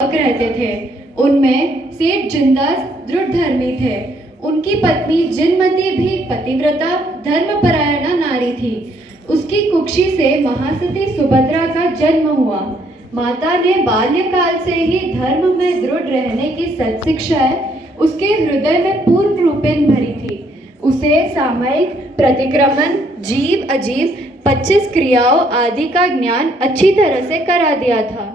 रहते थे। उनमें सेठ जिंदास दृढ़धर्मी थे। उनकी पत्नी जिनमती भी पतिव्रता धर्मपरायणा नारी थी। उसकी कुक्षी से महासती सुभद्रा का जन्म हुआ। माता ने बाल्यकाल से ही धर्म में दृढ़ रहने की सत्शिक्षाएं उसके हृदय में पूर्ण रूपेण भरी थी। उसे सामयिक प्रतिक्रमण, जीव अजीव 25 क्रियाओं आदि का ज्ञान अच्छी तरह से करा दिया था।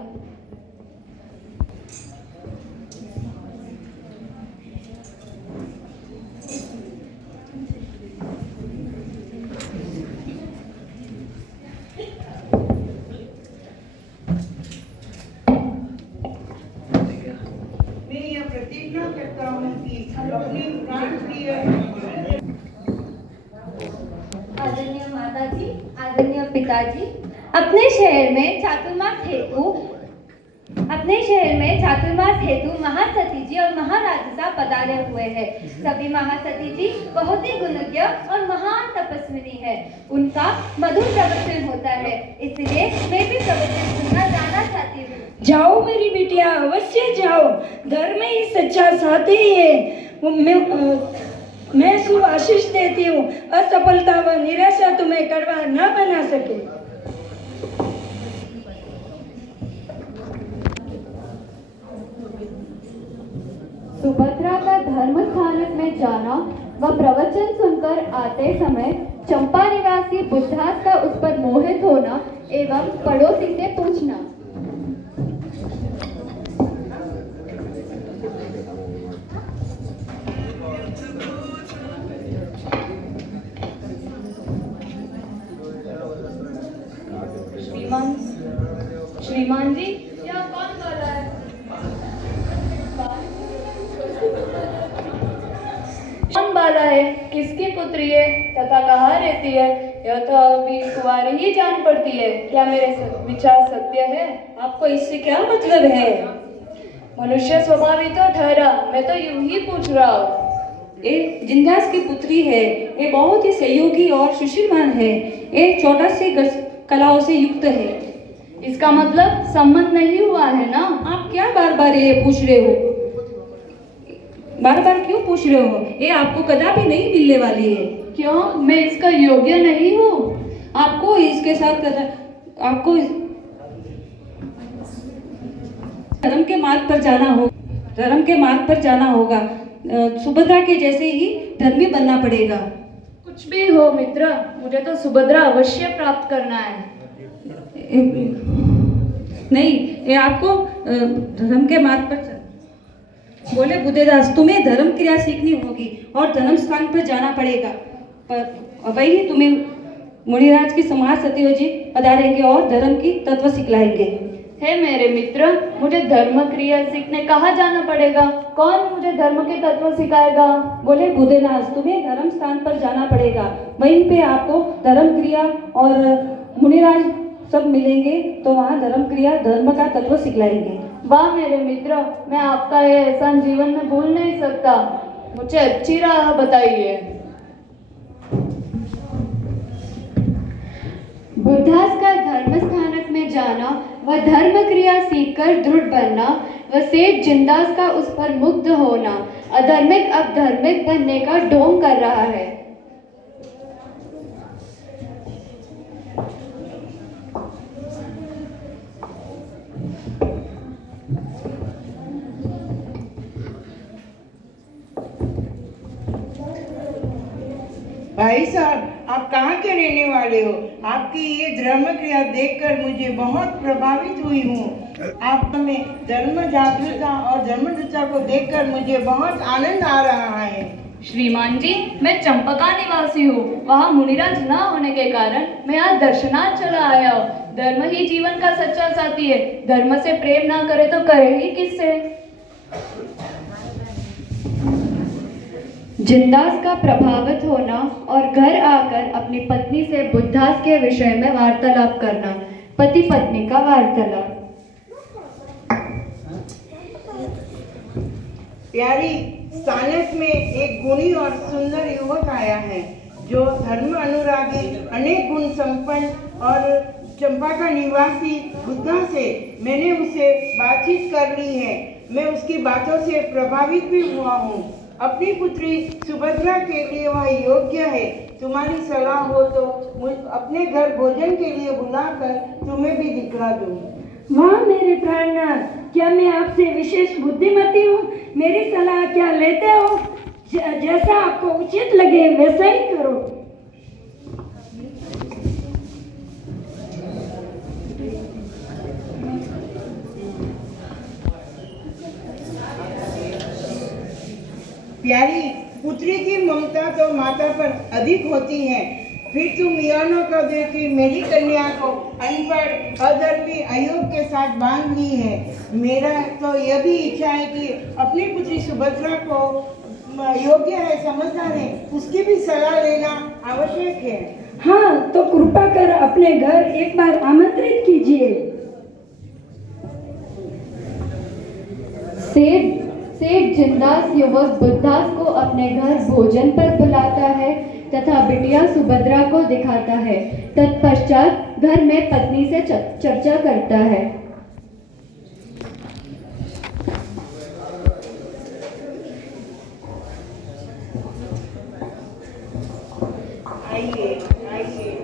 प्रतिज्ञा करता हूँ कि अपनी प्राणप्रिय आदरणीय माता जी, आदरणीय पिताजी, अपने शहर में चातुर्मास हेतु महासती जी और महाराजा पधारे हुए हैं। सभी महासती जी बहुत ही गुणज्ञ और महान तपस्विनी है। उनका मधुर प्रवचन होता है, इसलिए मैं भी प्रवचन सुनना जाना चाहती हूँ। जाओ मेरी बिटिया, अवश्य जाओ। धर्म ही सच्चा साथी है। मैं शुभ आशीष देती हूँ। असफलता व निराशा तुम्हें कड़वा न बना सके। सुभद्रा का धर्म स्थानक में जाना व प्रवचन सुनकर आते समय चंपा निवासी बुद्धास का उस पर मोहित होना एवं पड़ोसी से पूछना। श्रीमान जी, यह कौन कर रहा है? कौन बाला है, किसकी पुत्री है तथा कहाँ रहती है, यह तो अभी कुंवारी ही जान पड़ती है। क्या मेरे विचार सत्य है? आपको इससे क्या मतलब है? मनुष्य स्वभाव ही तो ठहरा, मैं तो यूं ही पूछ रहा हूँ। ये जिंदास की पुत्री है। ये बहुत ही सहयोगी और सुशीलवान है। ये 14 कलाओं से युक्त है। इसका मतलब संबंध नहीं हुआ है ना? आप क्या बार बार ये पूछ रहे हो? बार बार क्यों पूछ रहे हो? ये आपको कदापि नहीं मिलने वाली है। क्यों? मैं इसका योग्य नहीं हूँ? आपको इसके साथ आपको धर्म के मार्ग पर जाना होगा। सुभद्रा के जैसे ही धर्मी बनना पड़ेगा। कुछ भी हो मित्र, मुझे तो सुभद्रा अवश्य प्राप्त करना है। नहीं, ये आपको धर्म के मार्ग पर बोले बुद्धेदास, तुम्हें धर्म क्रिया सीखनी होगी और धर्म स्थान पर जाना पड़ेगा। पर वही तुम्हें मुनिराज की समाज सती जी पधारेंगे और धर्म की तत्व सिखलाएंगे। हे मेरे मित्र, मुझे धर्म क्रिया सीखने कहाँ जाना पड़ेगा? कौन मुझे धर्म के तत्व सिखाएगा? बोले बुद्धेदास, तुम्हें धर्म स्थान पर जाना पड़ेगा। वहीं पे आपको धर्म क्रिया और मुनिराज सब मिलेंगे, तो वहाँ धर्म क्रिया धर्म का तत्व सिखलाएंगे। वाह मेरे मित्र, मैं आपका ये एहसान जीवन में भूल नहीं सकता। मुझे अच्छी राह बताइए। बुद्धास का धर्म स्थानक में जाना व धर्म क्रिया सीखकर दृढ़ बनना व सेठ जिंदास का उस पर मुग्ध होना अधर्मिक अब धार्मिक बनने का ढोंग कर रहा है। भाई साहब, आप कहाँ के रहने वाले हो? आपकी ये धर्म क्रिया देखकर मुझे बहुत प्रभावित हुई हूँ। आप में धर्म जागरूकता और धर्मदृढ़ता को देखकर मुझे बहुत आनंद आ रहा है। श्रीमान जी, मैं चंपका निवासी हूँ। वहाँ मुनिराज न होने के कारण मैं यहाँ दर्शनार्थ चला आया हूँ। धर्म ही जीवन का सच्चा साथी है। धर्म से प्रेम ना करे तो करे ही किससे? जिंदास का प्रभावित होना और घर आकर अपनी पत्नी से बुद्धास के विषय में वार्तालाप करना। पति पत्नी का वार्तालाप। प्यारी, स्थानक में एक गुणी और सुंदर युवक आया है जो धर्म अनुरागी, अनेक गुण संपन्न और चंपा का निवासी बुद्धा से मैंने उससे बातचीत कर ली है। मैं उसकी बातों से प्रभावित भी हुआ हूँ। अपनी पुत्री सुभद्रा के लिए वह योग्य है। तुम्हारी सलाह हो तो अपने घर भोजन के लिए बुलाकर तुम्हें भी दिखला दूँ। वाह मेरे प्राणनाथ, क्या मैं आपसे विशेष बुद्धिमती हूँ? मेरी सलाह क्या लेते हो? जैसा आपको उचित लगे वैसा ही करो। प्यारी, पुत्री की ममता तो माता पर अधिक होती है, फिर तुम यह न कर दे कि मेरी कन्या को अनपढ़ अधर्मी अयोग के साथ बांध ली है। मेरा तो यह भी इच्छा है कि अपनी पुत्री सुभद्रा को योग्य है, समझदार है, उसकी भी सलाह लेना आवश्यक है। हाँ, तो कृपा कर अपने घर एक बार आमंत्रित कीजिए। सेठ जिंदास युवक बुद्धास को अपने घर भोजन पर बुलाता है तथा बिटिया सुभद्रा को दिखाता है। तत्पश्चात घर में पत्नी से चर्चा करता है। आइए, आइए।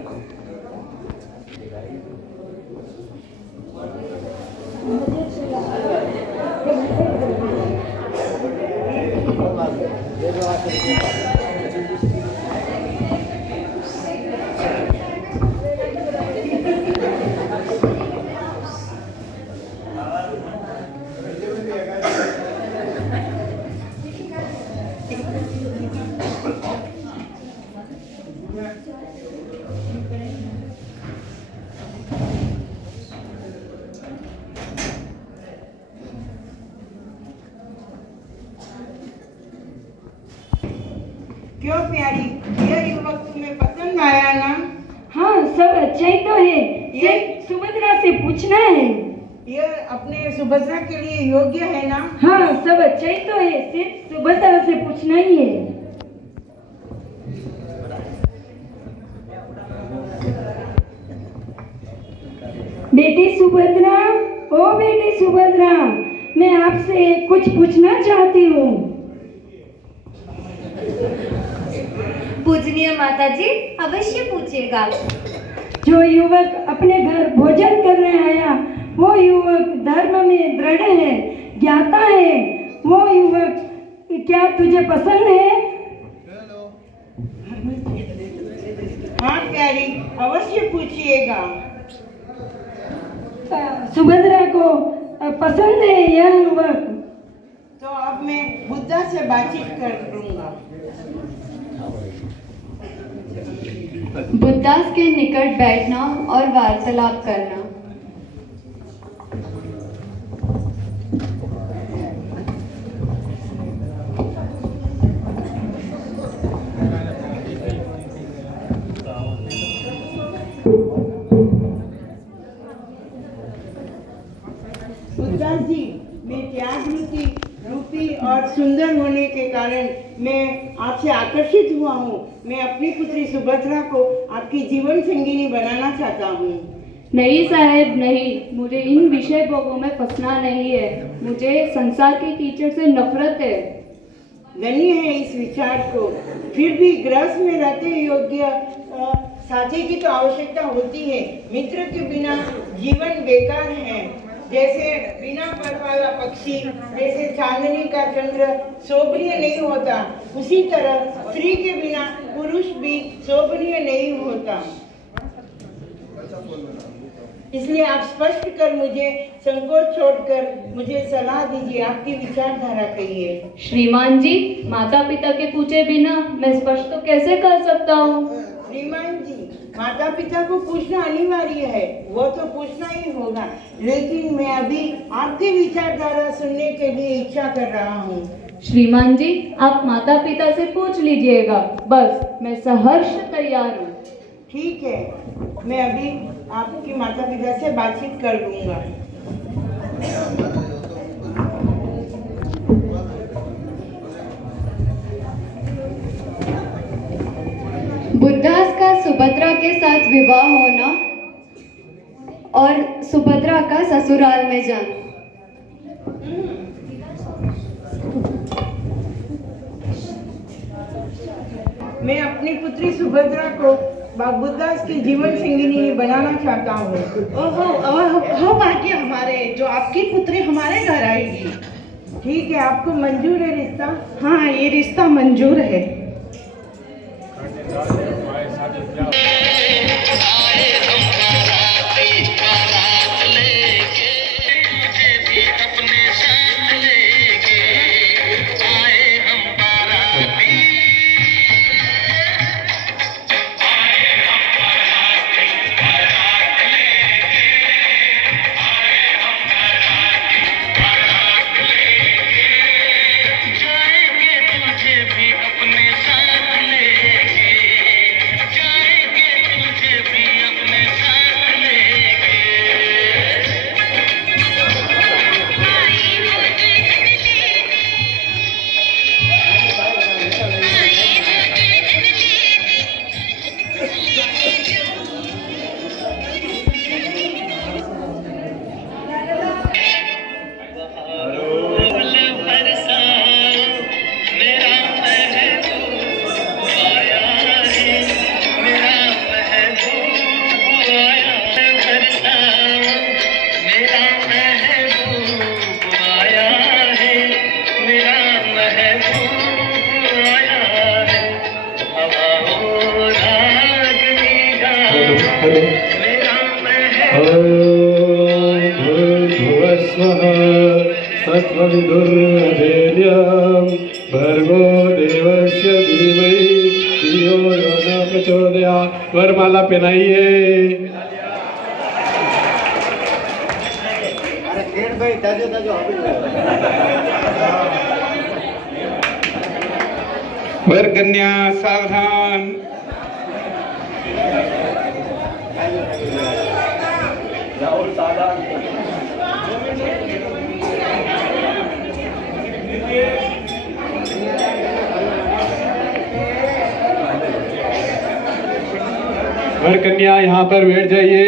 क्यों प्यारी, यह युवक तुम्हें पसंद आया ना? हाँ, सब अच्छा ही तो है। ये सुभद्रा से पूछना है। यह अपने सुभद्रा के लिए योग्य है ना? हाँ, सब अच्छा ही तो है, सिर्फ सुभद्रा से पूछना ही है। बेटी सुभद्रा, ओ बेटी सुभद्रा, मैं आपसे कुछ पूछना चाहती हूँ। पूजनीय माता जी, अवश्य पूछिएगा। जो युवक अपने घर भोजन करने आया, वो युवक धर्म में दृढ़ है, ज्ञाता है। वो युवक क्या तुझे पसंद है? हाँ प्यारी, अवश्य पूछिएगा। सुभद्रा को पसंद है यह युवक। तो अब मैं बुद्धा से बातचीत कर लूँगा। बुद्धास के निकट बैठना और वार्तालाप करना। बुद्धा जी, मैं त्याग रूपी और सुंदर होने के कारण मैं आपसे आकर्षित हुआ हूँ। मैं अपनी पुत्री सुभद्रा को आपकी जीवन संगिनी बनाना चाहता हूँ। नहीं साहेब, नहीं, मुझे इन विषय भोगों में फंसना नहीं है। मुझे संसार के कीचड़ से नफरत है। धन्य है इस विचार को। फिर भी गृहस्थ में रहते योग्य साथी की तो आवश्यकता होती है। मित्र के बिना जीवन बेकार है। जैसे बिना पर वाला पक्षी, जैसे चांदनी का चंद्र शोभनीय नहीं होता, उसी तरह स्त्री के बिना पुरुष भी शोभनीय नहीं होता। इसलिए आप स्पष्ट कर मुझे संकोच छोड़कर मुझे सलाह दीजिए, आपकी विचारधारा कहिए। श्रीमान जी, माता पिता के पूछे बिना मैं स्पष्ट तो कैसे कर सकता हूँ? श्रीमान जी, माता पिता को पूछना अनिवार्य है, वो तो पूछना ही होगा, लेकिन मैं अभी आपकी विचारधारा सुनने के लिए इच्छा कर रहा हूँ। श्रीमान जी, आप माता पिता से पूछ लीजिएगा, बस मैं सहर्ष तैयार हूँ। ठीक है, मैं अभी आपकी माता पिता से बातचीत कर लूँगा। बुद्धास का सुभद्रा के साथ विवाह होना सुभद्रा का ससुराल में जाना। मैं अपनी पुत्री सुभद्रा को बाबूदास की जीवन संगिनी बनाना चाहता हूँ। ओहो भाग्य हमारे जो आपकी पुत्री हमारे घर आएगी। ठीक है, आपको मंजूर है रिश्ता? हाँ, ये रिश्ता मंजूर है। सत्त्वविदुर्वरेण्यं भर्गो देवस्य धीमहि धियो यो न प्रचोदयात्। वरमाला पहनाइए। वर कन्या सावधान। वर कन्या यहाँ पर बैठ जाइए।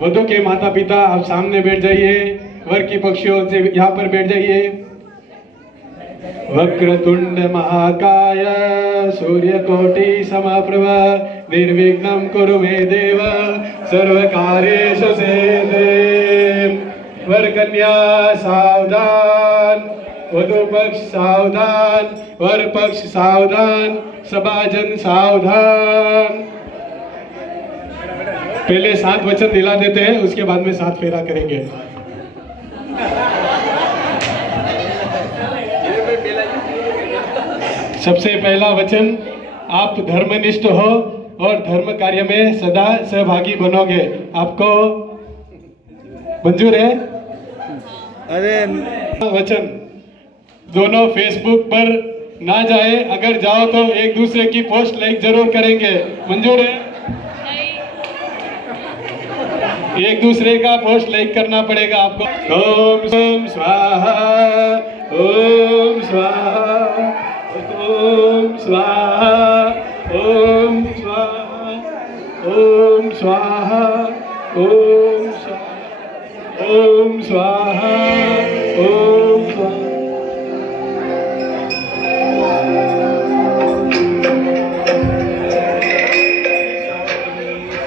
वधू के माता पिता आप सामने बैठ जाइए। वर की पक्षियों से यहाँ पर बैठ जाइए। वक्रतुंड महाकाय सूर्यकोटि समप्रभ निर्विघ्नं कुरु मे देव सर्वकार्येषु सिद्धे। वर कन्या सावधान। वधू पक्ष सावधान। वर पक्ष सावधान। सभाजन सावधान। पहले 7 वचन दिला देते हैं, उसके बाद में 7 फेरा करेंगे। सबसे पहला वचन, आप धर्मनिष्ठ हो और धर्म कार्य में सदा सहभागी बनोगे। आपको मंजूर है? अरे वचन, दोनों फेसबुक पर ना जाए, अगर जाओ तो एक दूसरे की पोस्ट लाइक जरूर करेंगे। मंजूर है? एक दूसरे का पोस्ट लाइक करना पड़ेगा आपको। ओम सोम स्वाहा। ओम स्वाहा। ओम स्वाहा। ओम स्वाहा। ओम स्वाहा। ओम स्वाहा। ओम स्वाहा। ओम स्वाहा।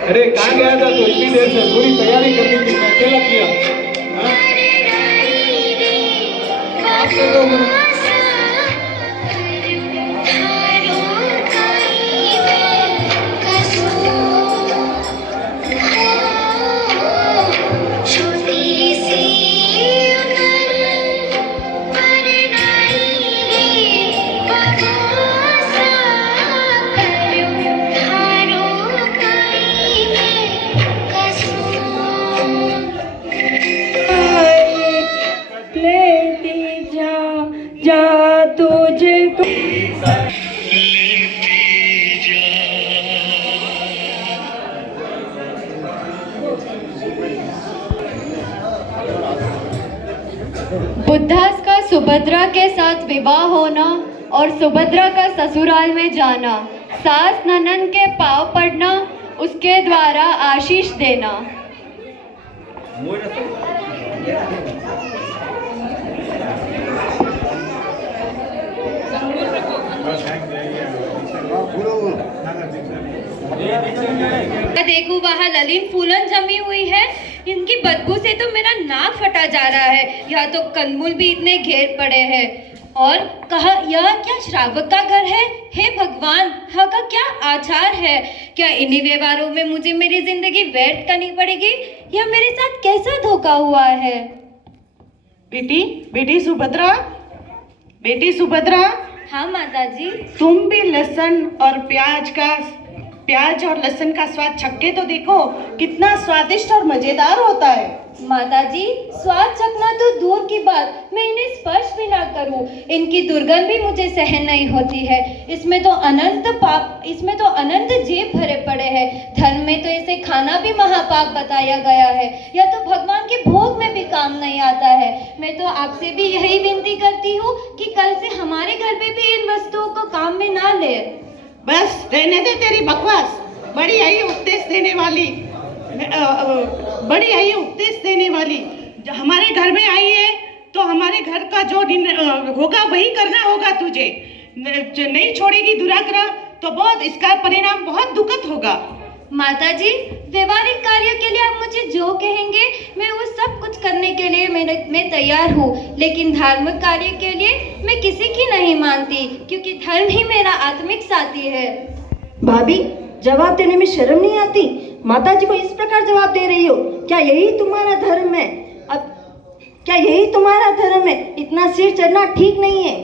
अरे कहाँ गया था तो इतनी देर से? पूरी तैयारी करनी थी, मैं अकेला किया। आप लोग बुद्धास का सुभद्रा के साथ विवाह होना और सुभद्रा का ससुराल में जाना, सास ननन के पाँव पड़ना, उसके द्वारा आशीष देना। देखो वहाँ ललीन फूलन जमी हुई है। इनकी बदबू से तो मेरा नाक फटा जा रहा है। यहाँ तो कंदमूल भी इतने घेर पड़े हैं। और कहा यह क्या श्रावक का घर है? हे भगवान, यहाँ का क्या आचार है? क्या इन्हीं व्यवहारों में मुझे मेरी जिंदगी व्यर्थ करनी पड़ेगी? यह मेरे साथ कैसा धोखा हुआ है? बेटी सुभद्रा, बेटी सुभद्रा, हाँ माता जी। तुम भी लहसुन और प्याज और लहसुन का स्वाद चख तो देखो, कितना स्वादिष्ट और मजेदार होता है। माता जी, स्वाद चखना तो दूर की बात, मैं इन्हें स्पर्श भी ना करूं, इनकी दुर्गंध भी मुझे सहन नहीं होती है। इसमें तो अनंत जीव भरे पड़े हैं। धर्म में तो इसे खाना भी महापाप बताया गया है। या तो भगवान के भोग में भी काम नहीं आता है। मैं तो आपसे भी यही विनती करती हूँ कि कल से हमारे घर में भी इन वस्तुओं को काम में ना ले। बस रहने दे तेरी बकवास। बड़ी आई उपदेश देने वाली जो हमारे घर में आई है, तो हमारे घर का जो होगा वही करना होगा तुझे। नहीं छोड़ेगी दुराग्रह तो बहुत इसका परिणाम बहुत दुखद होगा। माता जी, व्यवहारिक कार्य के लिए आप मुझे जो कहेंगे मैं वो सब कुछ करने के लिए मैं तैयार हूँ, लेकिन धार्मिक कार्य के लिए मैं किसी की नहीं मानती, क्योंकि धर्म ही मेरा आत्मिक साथी है। भाभी, जवाब देने में शर्म नहीं आती? माता जी को इस प्रकार जवाब दे रही हो? क्या यही तुम्हारा धर्म है? क्या यही तुम्हारा धर्म है? इतना सिर चढ़ना ठीक नहीं है।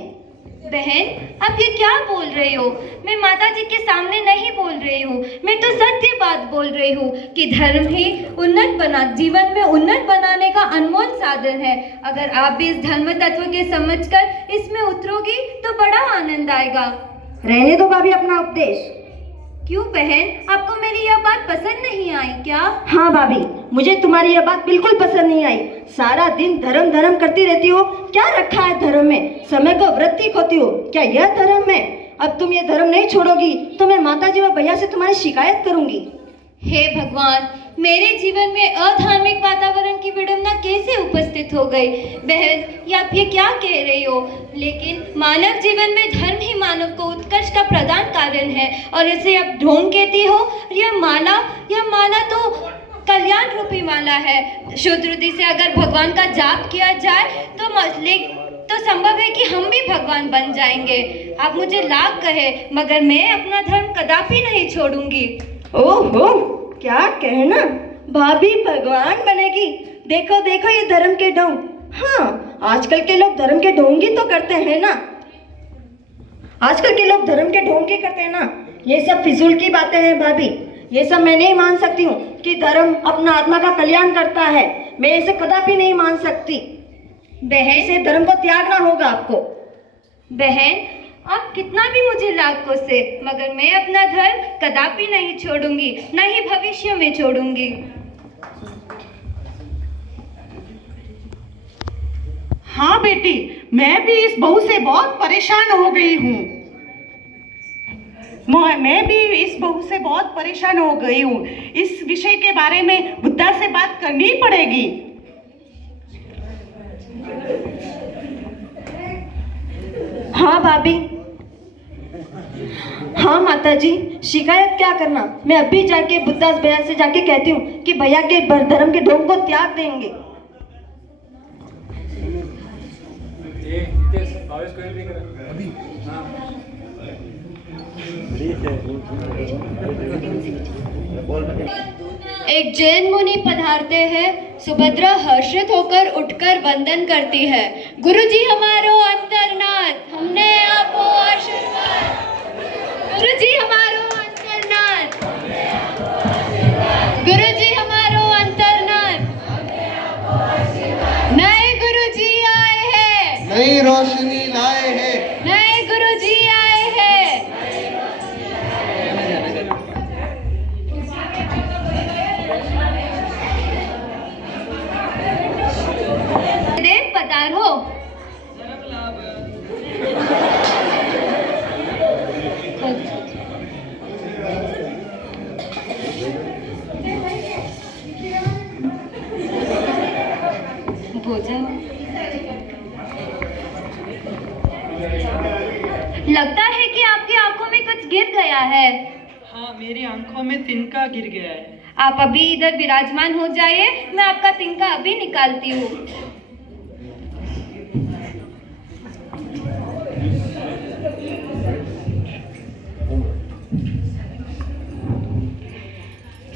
बहन, आप ये क्या बोल रही हो? मैं माता जी के सामने नहीं बोल रही हूँ, मैं तो सत्य बात बोल रही हूँ कि धर्म ही जीवन में उन्नत बनाने का अनमोल साधन है। अगर आप भी इस धर्म तत्व के समझकर इसमें उतरोगी तो बड़ा आनंद आएगा। रहने दो भाभी अपना उपदेश। क्यों बहन, आपको मेरी यह बात पसंद नहीं आई क्या? हाँ भाभी, मुझे तुम्हारी यह बात बिल्कुल पसंद नहीं आई। सारा दिन धर्म करती रहती हो। क्या रखा है धर्म में? समय को वृत्ति खोती हो। क्या यह धर्म है? अब तुम ये धर्म नहीं छोड़ोगी तो मैं माता जी व भैया से तुम्हारी शिकायत करूंगी। हे भगवान, मेरे जीवन में अधार्मिक वातावरण की विडंबना कैसे उपस्थित हो गई? बहन, आप ये क्या कह रही हो? लेकिन मानव जीवन में धर्म ही मानव को उत्कर्ष का प्रधान कारण है, और इसे आप ढोंग कहती हो। यह माला तो कल्याण रूपी माला है। शुद्ध हृदय से अगर भगवान का जाप किया जाए तो संभव है कि हम भी भगवान बन जाएंगे। आप मुझे लाख कहे, मगर मैं अपना धर्म कदापि नहीं छोड़ूंगी। ओहो, क्या कहना? भाभी भगवान बनेगी? देखो देखो ये धर्म के ढोंग। हाँ, आजकल के लोग धर्म के ढोंग ही तो करते हैं ना। ये सब फिजूल की बातें हैं भाभी। ये सब मैं नहीं मान सकती हूँ कि धर्म अपना आत्मा का कल्याण करता है। मैं इसे कदापि नहीं मान सकती। बहन, इसे धर्म को त्यागना होगा आपको। बहन, आप कितना भी मुझे लाख कोसे, मगर मैं अपना धर्म कदापि नहीं छोड़ूंगी, न ही भविष्य में छोड़ूंगी। हाँ बेटी, मैं भी इस बहू से बहुत परेशान हो गई हूँ। इस विषय के बारे में बुद्धा से बात करनी पड़ेगी। हाँ भाभी, हाँ माता जी, शिकायत क्या करना। मैं अभी जाके बुद्धास भैया से जाके कहती हूँ कि भैया के धर्म के ढोंग को त्याग देंगे। एक जैन मुनि पधारते हैं। सुभद्रा हर्षित होकर उठकर वंदन करती है। गुरुजी हमारो अंतरनाथ, हमने आपको आशीर्वाद। गुरुजी हमारो अंतरनाथ, गुरुजी हमारो अंतरनाथ। नए गुरुजी आए हैं, नई रोशनी लाए हैं, नए गुरुजी आए हैं। देव पधारो। लगता है कि आपकी आंखों में कुछ गिर गया है। हाँ, मेरी आंखों में तिनका गिर गया है। आप अभी इधर विराजमान हो जाइए, मैं आपका तिनका अभी निकालती हूँ।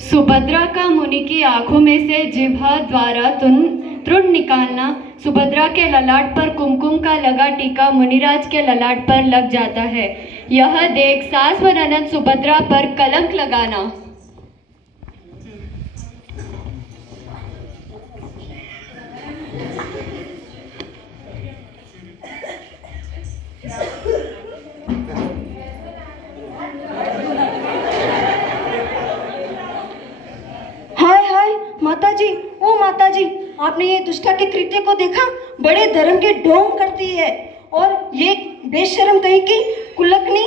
सुभद्रा का मुनि की आंखों में से जिह्वा द्वारा तृण निकालना, सुभद्रा के ललाट पर कुमकुम का लगा टीका मुनिराज के ललाट पर लग जाता है। यह देख सास व ननद सुभद्रा पर कलंक लगाना। हाय हाय माताजी, ओ माताजी, आपने ये दुष्टा के कृत्य को देखा? बड़े धर्म के ढोंग करती है और ये बेशर्म कहीं की कुलकनी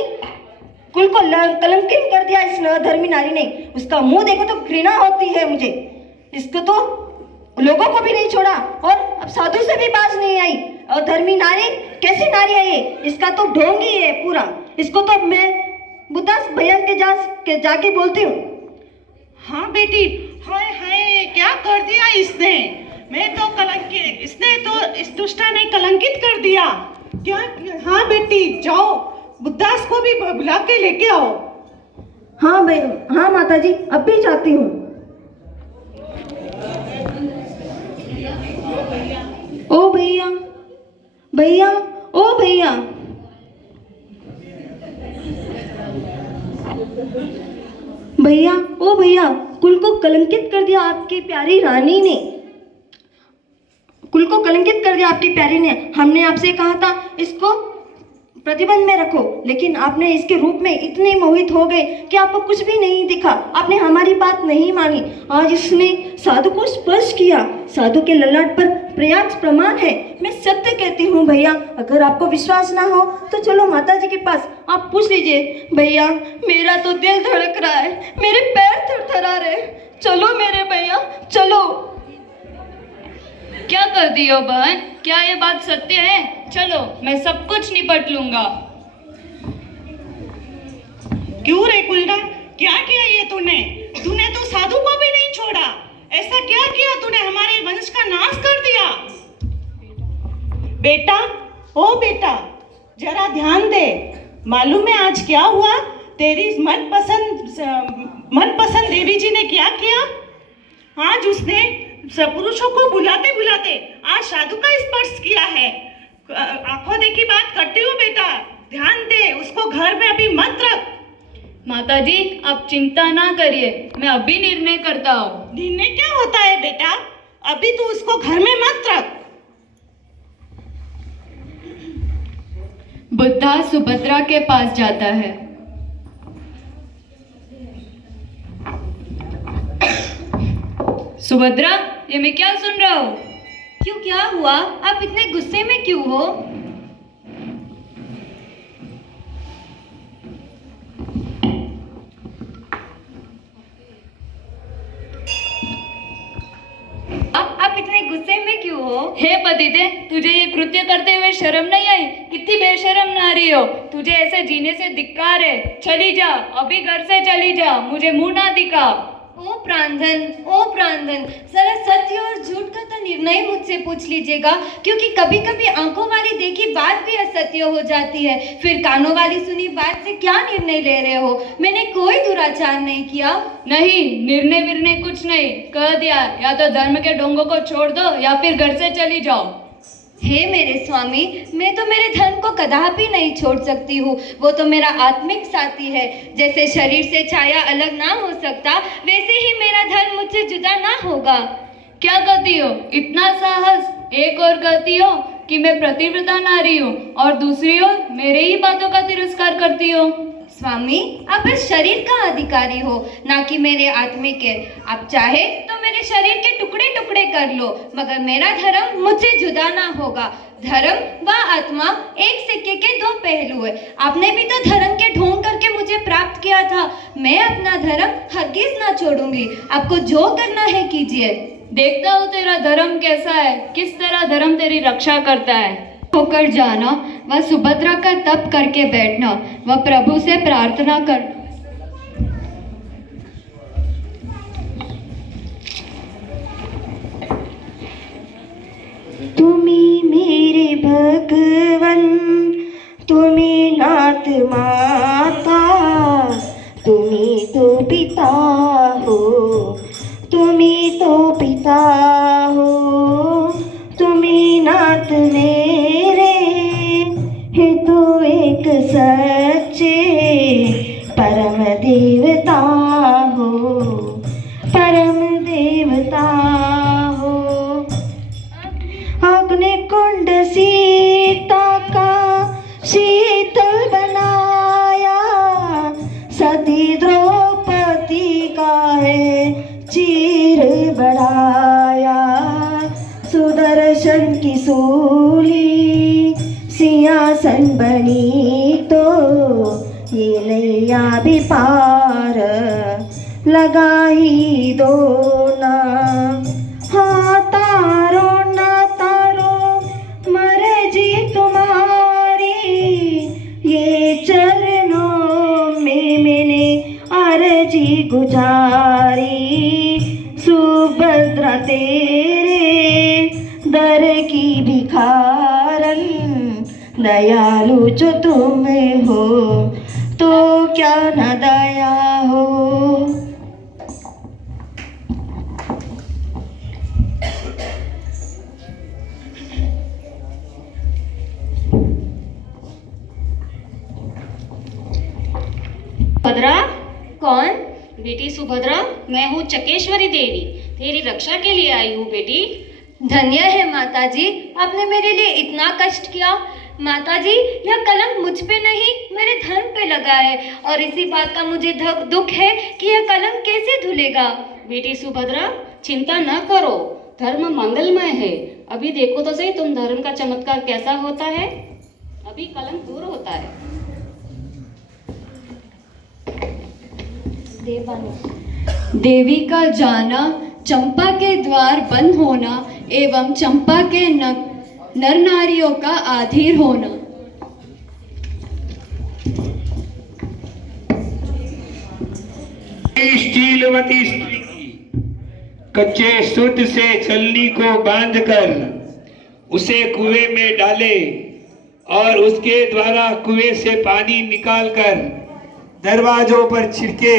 कुल को कलंकित कर दिया इस धर्मी नारी ने। उसका मुंह देखो तो घृणा होती है मुझे। इसको तो लोगों को भी नहीं छोड़ा और अब साधु से भी बाज नहीं आई। और धर्मी नारी कैसी नारी है ये? इसका तो ढोंग ही है पूरा। इसको तो मैं बुद्धा भैया के जाके बोलती हूँ। हाँ बेटी, हाय हाय, क्या कर दिया इसने? मैं तो कलंकित, इसने तो इस दुष्टा ने कलंकित कर दिया। क्या? हाँ बेटी, जाओ बुद्धास को भी बुला के लेके आओ। हाँ भाई, हाँ माताजी, अब भी जाती हूँ। ओ भैया, भैया, ओ भैया, भैया, ओ भैया, कुल को कलंकित कर दिया आपकी प्यारी रानी ने। कुल को कलंकित कर दिया आपकी प्यारी ने। हमने आपसे कहा था इसको प्रतिबंध में रखो, लेकिन आपने इसके रूप में इतने मोहित हो गए कि आपको कुछ भी नहीं दिखा। आपने हमारी बात नहीं मानी। आज इसने साधु को स्पर्श किया। साधु के ललाट पर प्रयास प्रमाण है। मैं सत्य कहती हूँ भैया, अगर आपको विश्वास ना हो तो चलो माताजी के पास, आप पूछ लीजिए। भैया, मेरा तो दिल धड़क रहा है, मेरे पैर थरथरा रहे। चलो मेरे भैया, चलो। क्या करती हो बहन? क्या ये बात सत्य है? चलो, मैं सब कुछ निपट लूंगा। क्यों रे कुलडा, क्या किया ये तूने? तूने तो साधु को भी नहीं छोड़ा। ऐसा क्या किया तूने? हमारे वंश का नाश कर दिया। बेटा, ओ बेटा, जरा ध्यान दे। मालूम है आज क्या हुआ? तेरी मनपसंद देवी जी ने क्या किया? आज उसने सब पुरुषों को बुलाते बुलाते आज साधु का स्पर्श किया है। आंखों देखी बात करती हूँ बेटा, ध्यान दे। उसको घर में अभी मत रख। माताजी, आप चिंता ना करिए, मैं अभी निर्णय करता हूँ। निर्णय क्या होता है बेटा? अभी तू उसको घर में मत रख। बुद्धा सुभद्रा के पास जाता है। सुभद्रा, ये मैं क्या सुन रहा हूँ? क्यों, क्या हुआ? आप इतने गुस्से में क्यों हो? आप इतने गुस्से में क्यों हो? हे पतिते, तुझे ये कृत्य करते हुए शर्म नहीं आई? कितनी बेशर्म नारी हो। तुझे ऐसे जीने से धिक्कार है। चली जा, अभी घर से चली जा, मुझे मुंह ना दिखा। ओ प्रांधन, जरा सत्य और झूठ का तो निर्णय मुझसे पूछ लीजिएगा, क्योंकि कभी कभी आंखों वाली देखी बात भी असत्य हो जाती है। फिर कानों वाली सुनी बात से क्या निर्णय ले रहे हो? मैंने कोई दुराचार नहीं किया। नहीं, निर्णय कुछ नहीं कह दिया। या तो धर्म के डोंगों को छोड़ दो या फिर घर से चली जाओ। हे मेरे स्वामी, मैं तो मेरे धर्म को कदापि नहीं छोड़ सकती हूँ। वो तो मेरा आत्मिक साथी है। जैसे शरीर से छाया अलग ना हो सकता, वैसे ही मेरा धर्म मुझसे जुदा ना होगा। क्या कहती हो? इतना साहस! एक और कहती हो कि मैं प्रतिव्रता नारी हूँ और दूसरी ओर मेरे ही बातों का तिरस्कार करती हो। स्वामी, आप इस शरीर का अधिकारी हो, ना कि मेरे आत्मिक के। आप चाहे तो मेरे शरीर के टुकड़े टुकड़े कर लो, मगर मेरा धर्म मुझसे जुदा ना होगा। धर्म व आत्मा एक सिक्के के दो पहलू है। आपने भी तो धर्म के ढोंग करके मुझे प्राप्त किया था। मैं अपना धर्म हरगिज ना छोड़ूंगी। आपको जो करना है कीजिए। देखता हूँ तेरा धर्म कैसा है, किस तरह धर्म तेरी रक्षा करता है। होकर जाना व सुभद्रा का तप करके बैठना व प्रभु से प्रार्थना कर। तुम्ही मेरे भगवन, तुम्ही नाथ माता, तुम्ही तो पिता हो, तुम्ही तो पिता हो, तुम्ही नाथ मेरे, हे तो एक सच्चे परम देवता हो, परम देवता हो। अग्नि कुंड सीता का शीतल बनाया, सती द्रौपदी का है चीर बढ़ाया, सुदर्शन की सूली सिंहासन बनी तो ये नैया भी पार लगाई दो ना। हाँ तारो ना तारो मर्जी तुम्हारी, ये चरणों में मैंने अर्जी गुजारी, सुभद्रा तेरे दर की भिखारन, दयालु जो तुम हो तो क्या न दया हो। सुभद्रा, कौन? बेटी सुभद्रा, मैं हूँ चकेश्वरी देवी, तेरी रक्षा के लिए आई हूँ बेटी। धन्य है माताजी, आपने मेरे लिए इतना कष्ट किया। माताजी, यह कलंक मुझ पे नहीं मेरे धर्म पे लगा है, और इसी बात का मुझे दुख है कि यह कलंक कैसे धुलेगा। बेटी सुभद्रा, चिंता न करो, धर्म मंगलमय है। अभी देखो तो सही तुम धर्म का चमत्कार कैसा होता है। अभी कलंक दूर होता है। देवी का जाना, चंपा के द्वार बंद होना एवं चंपा के नर नारियों का आधीर होना। शीलवती स्त्री कच्चे सूत से छलनी को बांधकर उसे कुएं में डाले और उसके द्वारा कुएं से पानी निकालकर दरवाजों पर छिड़के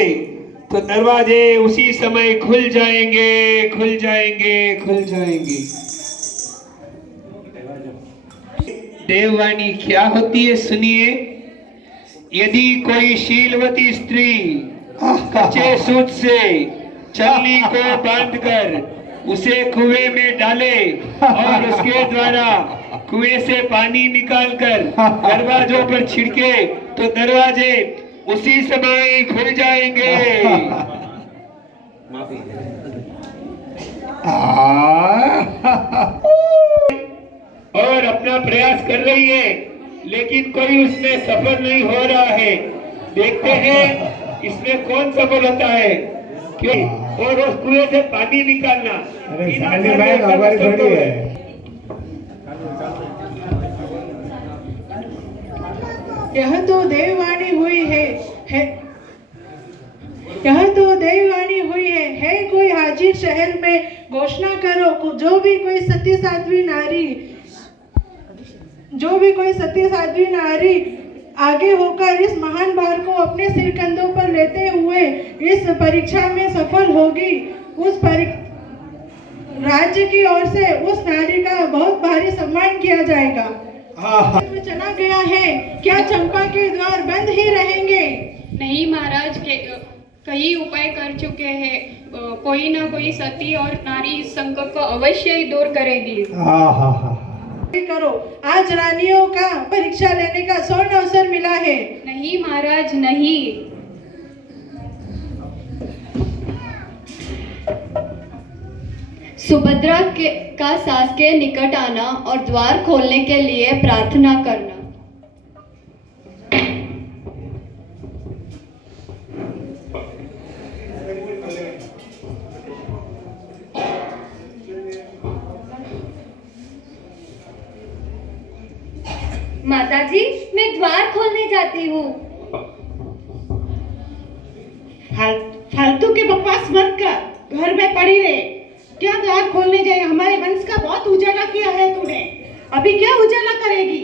तो दरवाजे उसी समय खुल जाएंगे, खुल जाएंगे, खुल जाएंगे। देववाणी क्या होती है सुनिए। यदि कोई शीलवती स्त्री कच्चे सूत से छलनी को बांधकर उसे कुएं में डाले और उसके द्वारा कुएं से पानी निकालकर दरवाजों पर छिड़के तो दरवाजे उसी समय खुल जाएंगे। और अपना प्रयास कर रही है लेकिन कोई उसमें सफल नहीं हो रहा है। देखते हैं इसमें कौन सफल होता है। क्यों? और उस कुएं से पानी निकालना यह तो देववाणी हुई है यह तो देववाणी हुई है कोई हाजिर शहर में घोषणा करो जो भी कोई सती साध्वी नारी आगे होकर इस महान भार को अपने सिर कंधों पर लेते हुए इस परीक्षा में सफल होगी, उस राज्य की ओर से उस नारी का बहुत भारी सम्मान किया जाएगा। तो चला गया है, क्या चंपा के द्वार बंद ही रहेंगे? नहीं महाराज, कई उपाय कर चुके हैं। कोई ना कोई सती और नारी इस संकट को अवश्य ही दूर करेगी। करो, आज रानियों का परीक्षा लेने का स्वर्ण अवसर मिला है। नहीं महाराज, नहीं। सुभद्रा का सास के निकट आना और द्वार खोलने के लिए प्रार्थना करना। माताजी, मैं द्वार खोलने जाती हूँ। फालतू के बकवास मत कर, घर में पड़ी रहे। क्या द्वार खोलने जाए? हमारे वंश का बहुत उजाला किया है तूने, अभी क्या उजाला करेगी?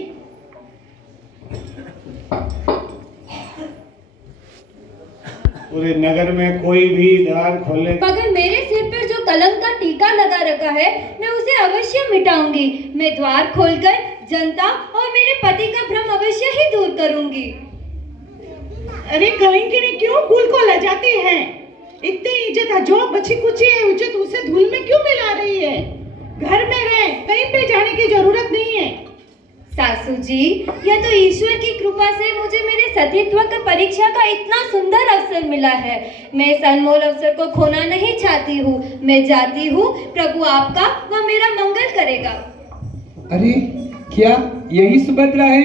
पूरे नगर में कोई भी द्वार खोलने, मगर मेरे सिर पर जो कलंक का टीका लगा रखा है, मैं उसे अवश्य मिटाऊंगी। मैं द्वार खोलकर जनता और मेरे पति का भ्रम अवश्य ही दूर करूंगी। अरे कलंकिनी, क्यों कुल को लजाती है? इतनी इज्जत है, जो बची कुची है इज्जत, उसे धूल में क्यों मिला रही है? घर में रह, कहीं पे जाने की जरूरत नहीं है। सासू जी, यह तो ईश्वर की कृपा से मुझे मेरे सतीत्व का परीक्षा का इतना सुंदर अवसर मिला है। मैं इस अनमोल अवसर को खोना नहीं चाहती हूँ। मैं जाती हूँ, प्रभु आपका व मेरा मंगल करेगा। अरे क्या यही सुभद्रा है?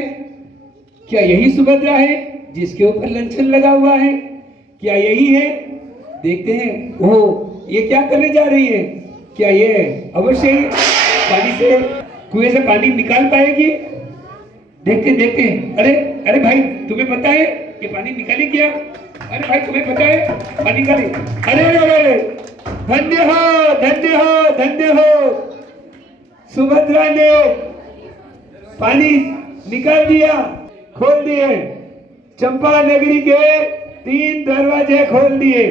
क्या यही सुभद्रा है जिसके ऊपर लंचन लगा हुआ है? क्या यही है? देखते हैं। ओह, ये क्या करने जा रही है? क्या ये अवश्य पानी से, कुएं से पानी निकाल पाएगी? देखते देखते। अरे अरे भाई, तुम्हें पता है कि पानी निकाली क्या? अरे भाई, तुम्हें पता है पानी निकाली? अरे धन्य हो, धन्य हो, धन्य हो, सुभद्रा ने पानी निकाल दिया, खोल दिए। चंपा नगरी के 3 दरवाजे खोल दिए।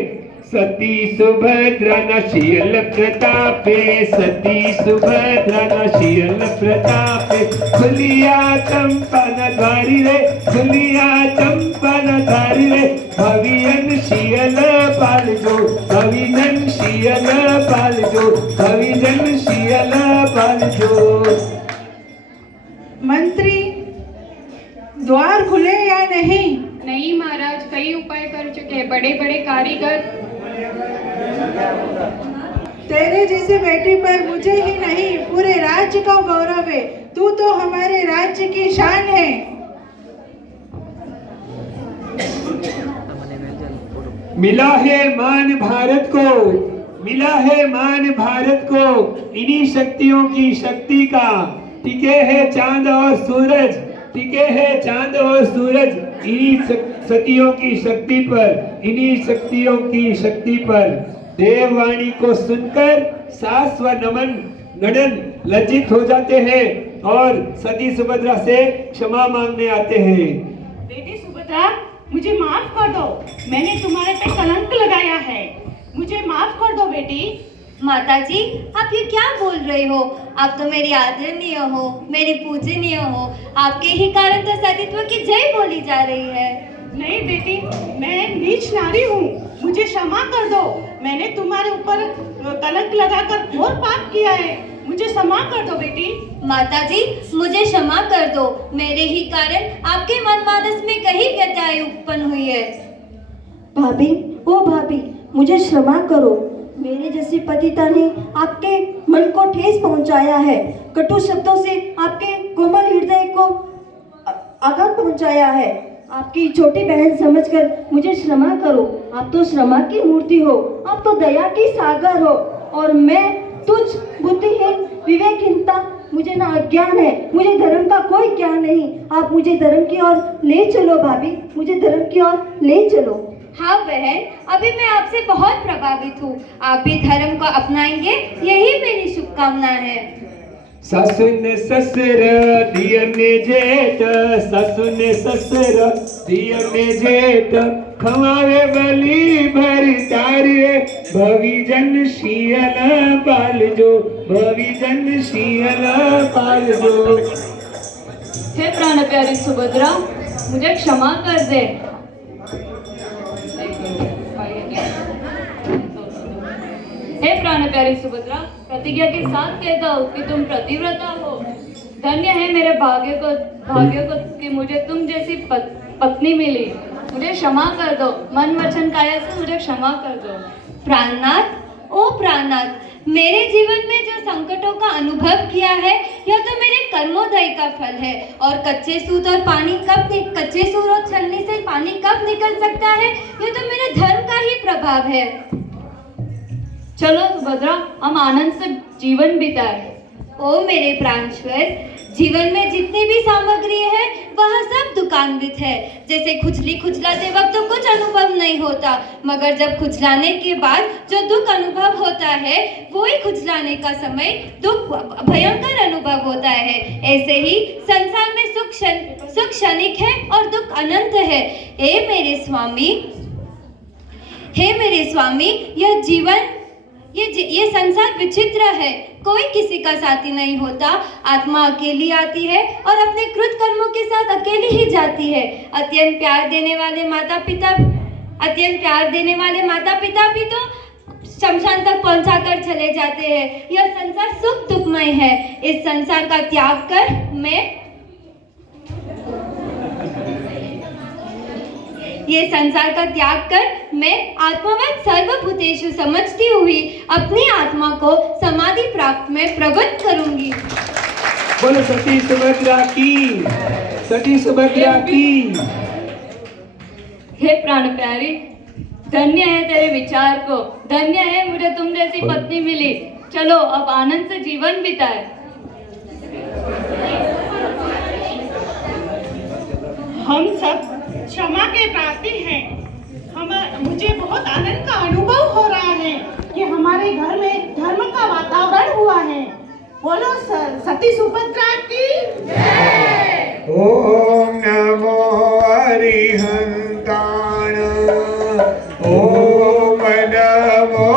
सती सुभद्रा नशील प्रतापे, सती सुभद्रा नशील प्रतापे, खुलिया चंपा न द्वारी रे, खुलिया चंपा न द्वारी रे, भवियन शील पाल जो, भविजन शील पाल जो, भविजन शील पाल जो। मंत्री, द्वार खुले या नहीं? नहीं महाराज, कई उपाय कर चुके हैं, बड़े बड़े कारीगर। तेरे जैसे बेटी पर मुझे ही नहीं, पूरे राज्य का गौरव है। तू तो हमारे राज्य की शान है। मिला है मान भारत को, मिला है मान भारत को, इन्हीं शक्तियों की शक्ति का टिके है चांद और सूरज, टिके है चांद और सूरज, इन्हीं सतियों की शक्ति पर, इन्हीं शक्तियों की शक्ति पर। देववाणी को सुनकर सास व नडन लज्जित हो जाते हैं और सती सुभद्रा से क्षमा मांगने आते हैं। बेटी सुभद्रा, मुझे माफ कर दो, मैंने तुम्हारे पे कलंक लगाया है, मुझे माफ कर दो बेटी। माताजी, आप ये क्या बोल रहे हो? आप तो मेरी आदरणीय हो, मेरी पूजनीय हो, आपके ही कारण तो सतीत्व की जय बोली जा रही है। नहीं बेटी, मैं नीच नारी हूँ, मुझे क्षमा कर दो। मैंने तुम्हारे ऊपर कलंक लगाकर घोर पाप किया है, मुझे क्षमा कर दो बेटी। माताजी, मुझे क्षमा कर दो, मेरे ही कारण आपके मनमानस में कहीं व्यत्यय उत्पन्न हुई है। भाभी, ओ भाभी, मुझे क्षमा करो। मेरे जैसी पतिता ने आपके मन को ठेस पहुंचाया है, कटु शब्दों से आपके कोमल हृदय को आघात पहुंचाया है। आपकी छोटी बहन समझकर मुझे क्षमा करो। आप तो क्षमा की मूर्ति हो, आप तो दया की सागर हो, और मैं तुझ बुद्धिहीन विवेकहीनता, मुझे ना अज्ञान है, मुझे धर्म का कोई ज्ञान नहीं। आप मुझे धर्म की ओर ले चलो भाभी, मुझे धर्म की ओर ले चलो। हाँ बहन, अभी मैं आपसे बहुत प्रभावित हूँ। आप भी धर्म को अपनाएंगे, यही मेरी शुभकामना है। ससुन ससुर दियर ने जेठ, ससुन ससुर दियर ने जेठ, खवावे बलि भर तारे, भविजन शील पाल जो, भविजन शील पाल जो। हे प्राण प्यारी सुभद्रा, मुझे क्षमा कर दे। हे प्राण प्यारी सुभद्रा, प्रतिज्ञा के साथ कहता हूँ कि तुम प्रतिव्रता हो। धन्य है मेरे भाग्य को कि मुझे तुम जैसी पत्नी मिली। मुझे क्षमा कर दो, मन वचन काया से मुझे क्षमा कर दो। प्राणनाथ, ओ प्राणनाथ, मेरे जीवन में जो संकटों का अनुभव किया है, यह तो मेरे कर्मोदय का फल है। और कच्चे सूत और कच्चे सूत और छलनी से पानी कब निकल सकता है, यह तो मेरे धर्म का ही प्रभाव है। चलो सुभद्रा, हम आनंद से जीवन बिताए। ओ मेरे प्राणेश्वर, जीवन में जितनी भी सामग्री है दुखान्वित है। जैसे खुजली खुजलाते वक्त तो कुछ अनुभव नहीं होता, मगर जब खुजलाने के बाद जो दुख अनुभव होता है वही खुजलाने का समय दुख भयंकर अनुभव होता है। ऐसे ही संसार में सुख क्षणिक है और दुख अनंत है। हे मेरे स्वामी, यह जीवन ये संसार विचित्र है। कोई किसी का साथी नहीं होता। आत्मा अकेली आती है और अपने कृत कर्मों के साथ अकेली ही जाती है। अत्यंत प्यार देने वाले माता पिता भी तो शमशान तक पहुंचाकर चले जाते हैं। यह संसार सुख दुखमय है। इस संसार का त्याग कर मैं आत्मवत् सर्वभूतेषु समझती हुई अपनी आत्मा को समाधि प्राप्त में प्रवृत्त करूंगी। बोलो सती सुभद्रा की। हे प्राण प्यारी, धन्य है तेरे विचार को, धन्य है मुझे तुम जैसी पत्नी मिली। चलो अब आनंद से जीवन बिताए। हम सब क्षमा के प्रार्थी हैं। मुझे बहुत आनंद का अनुभव हो रहा है कि हमारे घर में धर्म का वातावरण हुआ है। बोलो सती सुभद्रा की जय। ओम नमो हरिहंताण, ओम नमो